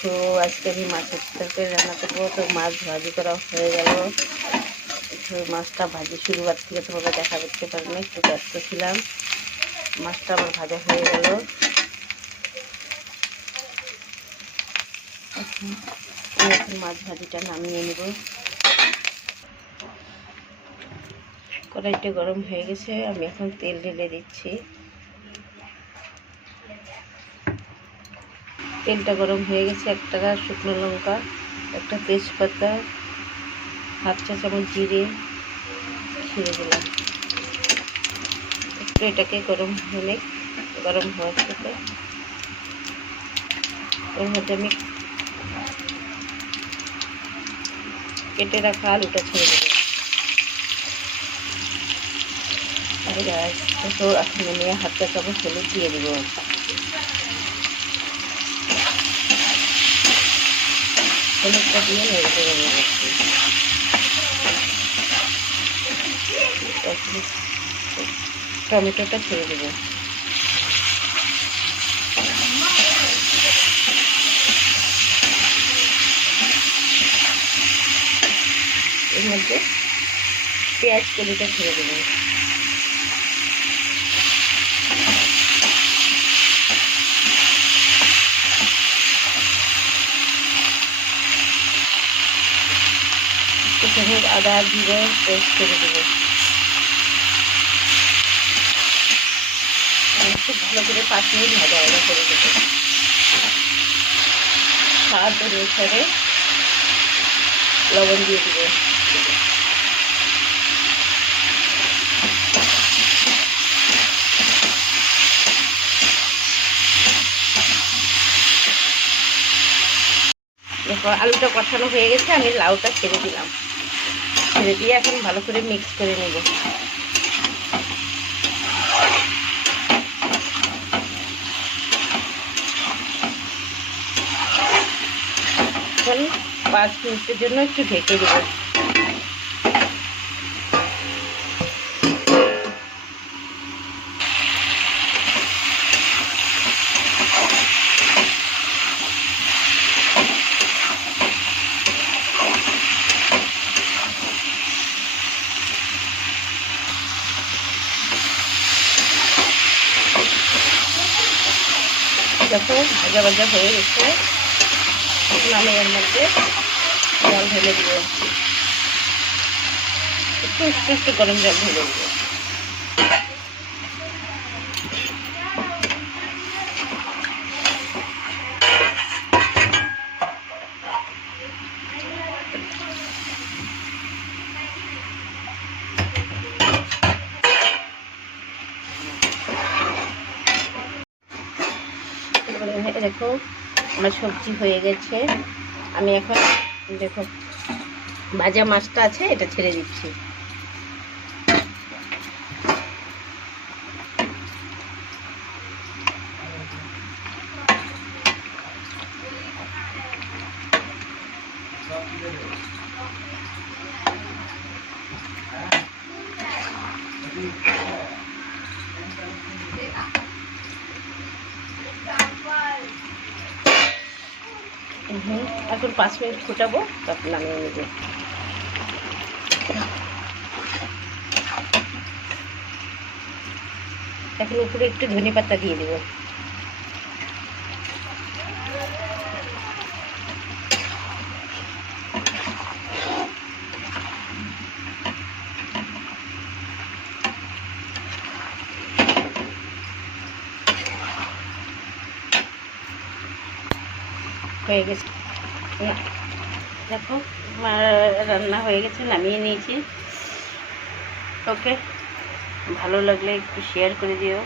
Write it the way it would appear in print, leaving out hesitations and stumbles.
দেখো আজকে আমি মাছের তরকারি রান্না করবো। তো মাছ ভাজি করা হয়ে গেল। মাছটা ভাজি শুরুবার থেকে তোমাকে দেখা করতে পারি না, একটু ব্যস্ত ছিলাম। মাছটা আমার ভাজা হয়ে গেল। এখন মাছ ভাজিটা নামিয়ে নেব। কড়াইটা গরম হয়ে গেছে, আমি এখন তেল ঢেলে দিচ্ছি। তেলটা গরম হয়ে গেছে, একটা শুকনো লঙ্কা, একটা তেজপাতা, হাফ চা চামচ জিরে ছেড়ে দিলাম। একটু এটাকে গরম হওয়ার সাথে এর মধ্যে আমি কেটে রাখা আলুটা ছেড়ে দেবো। এখন আমি হাফ চা চামচ হলুদ দিয়ে দেবো। হলুদটা দিয়ে নেড়ে দেবো। টমেটোটা ছেড়ে দেবো। এর মধ্যে পেঁয়াজ কলিটা ছেড়ে দেবো। আদা জিরে পেস্ট ছেড়ে দেবো। খুব ভালো করে 5 মিনিট ভাজা করে দেবো। স্বাদ অনুসারে লবণ দিয়ে দেবো। দেখো আলুটা কষানো হয়ে গেছে, আমি লাউটা ছেড়ে দিলাম। ছেড়ে দিয়ে এখন ভালো করে মিক্স করে নেব। এখন 5 মিনিটের জন্য একটু ঢেকে দেবো। দেখো ভাজা ভাজা হয়ে গেছে, এখন আমি এর মধ্যে জল ঢেলে দিব। একটু গরম জল ঢেলে দিব। দেখো আমার সবজি হয়ে গেছে। আমি এখন দেখো ভাজা মাছটা আছে, এটা ছেড়ে দিচ্ছি। এখন 5 মিনিট ফুটাবো, তারপর নামিয়ে নেব। এখন উপরে একটু ধনে পাতা দিয়ে দেবো। হয়ে গেছে, দেখো রান্না হয়ে গেছে, নামিয়ে নিয়েছি। ওকে, ভালো লাগলে একটু শেয়ার করে দিও।